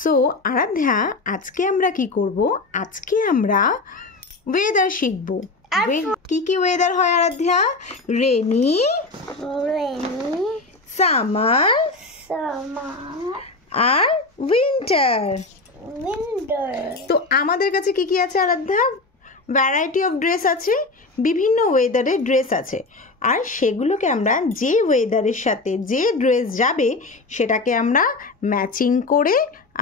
So আরাধ্যা, আজকে আমরা কি করব? আজকে আমরা ওয়েদার শিখব। কি কি ওয়েদার হয় আরাধ্যা? রেনি, সামার আর উইন্টার। তো আমাদের কাছে কি কি আছে আরাধ্যা? ভ্যারাইটি অফ ড্রেস আছে, বিভিন্ন ওয়েদারের ড্রেস আছে, আর সেগুলোকে আমরা যে ওয়েদারের সাথে যে ড্রেস যাবে সেটাকে আমরা ম্যাচিং করে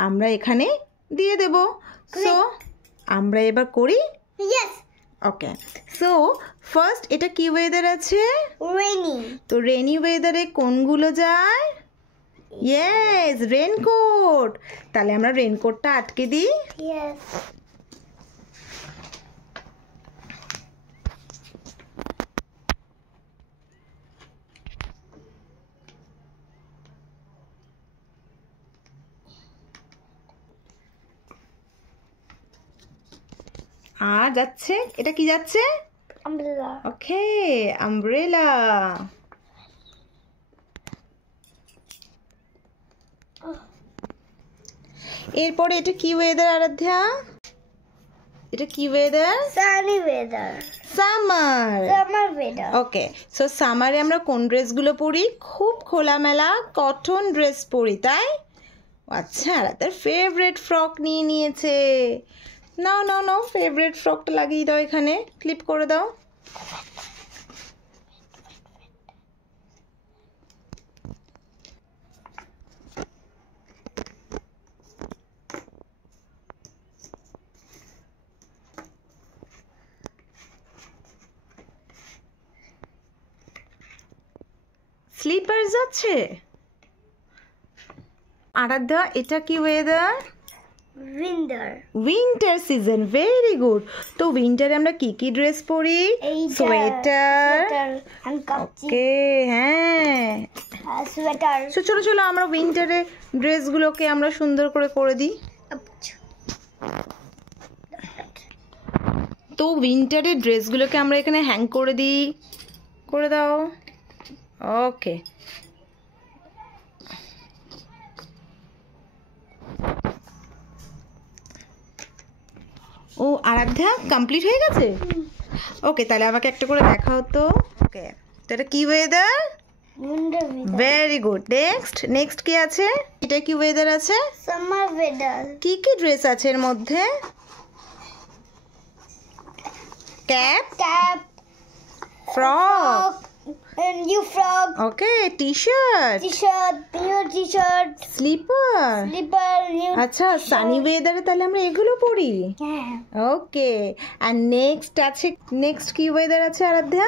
আমরা এখানে দিয়ে দেব। সো আমরা এবার করি। ওকে, সো ফার্স্ট এটা কি ওয়েদার আছে? রেনি। তো রেনি ওয়েদারে কোনগুলো যায়? Yes, raincoat. তাহলে আমরা রেনকোটটা আটকে দিই। আর যাচ্ছে, এটা কি যাচ্ছে? আমব্রেলা। Okay, umbrella. এরপরে এটা কি ওয়েদার আরাধ্যা? এটা কি weather? Sunny weather. Summer. Summer weather. Okay, so সামারে আমরা কোন ড্রেসগুলো পরি? খুব খোলামেলা কটন ড্রেস পরি, তাই? আচ্ছা, আরাধ্যার ফেভারিট ফ্রক নিয়ে নিয়েছে। নাও নাও নাও, ফেভারিট ফ্রকটা লাগিয়ে দাও, এখানে ক্লিপ করে দাও। স্লিপার্স আছে। আরাধ্যা, এটা কি weather? Winter. Winter season, very good. তো উইন্টারে আমরা কি কি ড্রেস পরি? সোয়েটার। ওকে, হ্যাঁ, সোয়েটার। চলো চলো আমরা উইন্টারে ড্রেসগুলোকে আমরা সুন্দর করে দিই। তো উইন্টারের ড্রেসগুলোকে আমরা এখানে হ্যাং করে দিই। করে দাও। ওকে, ও আরাধ্যা কমপ্লিট হয়ে গেছে। ওকে, তাহলে আমাকে একটা করে দেখা হতো। ওকে, তো এটা কি ওয়েদার? Very good. নেক্সট কি আছে? এটা কি ওয়েদার আছে? Summer weather. কি কি ড্রেস আছে এর মধ্যে? Cap, frock, new frock. Okay, T-shirt, new T-shirt, slipper. New. আচ্ছা, সানি ওয়েদারে তাহলে আমরা এগুলো পরি। ওকে, আর নেক্সট কি ওয়েদার আছে আরাধ্যা?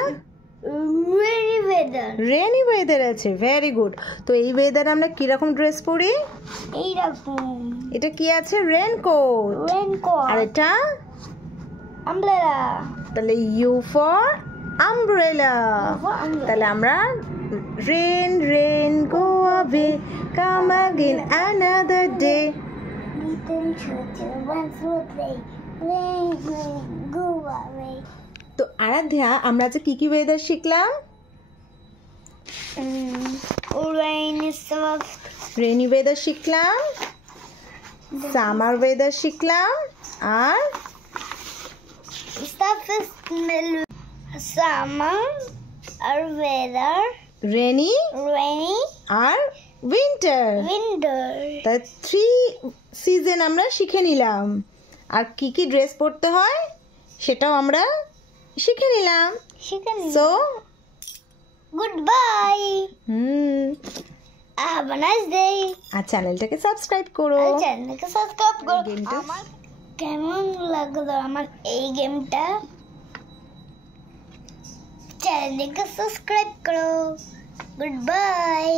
রেনি ওয়েদার আছে, ভেরি গুড। তো এই ওয়েদারে আমরা কিরকম ড্রেস পরি? এইরকম। এটা কি আছে? রেনকোট। আর এটা আমব্রেলা। তাহলে ইউ ফর আমব্রেলা। তাহলে আমরা রেন রেন গো অ্যাওয়ে, কাম अगेन অ্যানাদার ডে। তো আরাধ্যা, আমরা আজ কি কি ওয়েদার শিখলাম? রেনি ওয়েদার শিখলাম, সামার ওয়েদার শিখলাম, আর সামার আর ওয়েদার রেনি আর উইন্টার। তা 3 সিজন আমরা শিখে নিলাম। আর কি কি ড্রেস পরতে হয় সেটাও আমরা শিখে নিলাম। So goodbye. Have a nice day. আর চ্যানেলটাকে সাবস্ক্রাইব করো। গেমটা আমার কেমন লাগলো আমার এই গেমটা? চ্যানেলটাকে সাবস্ক্রাইব করো। Good bye.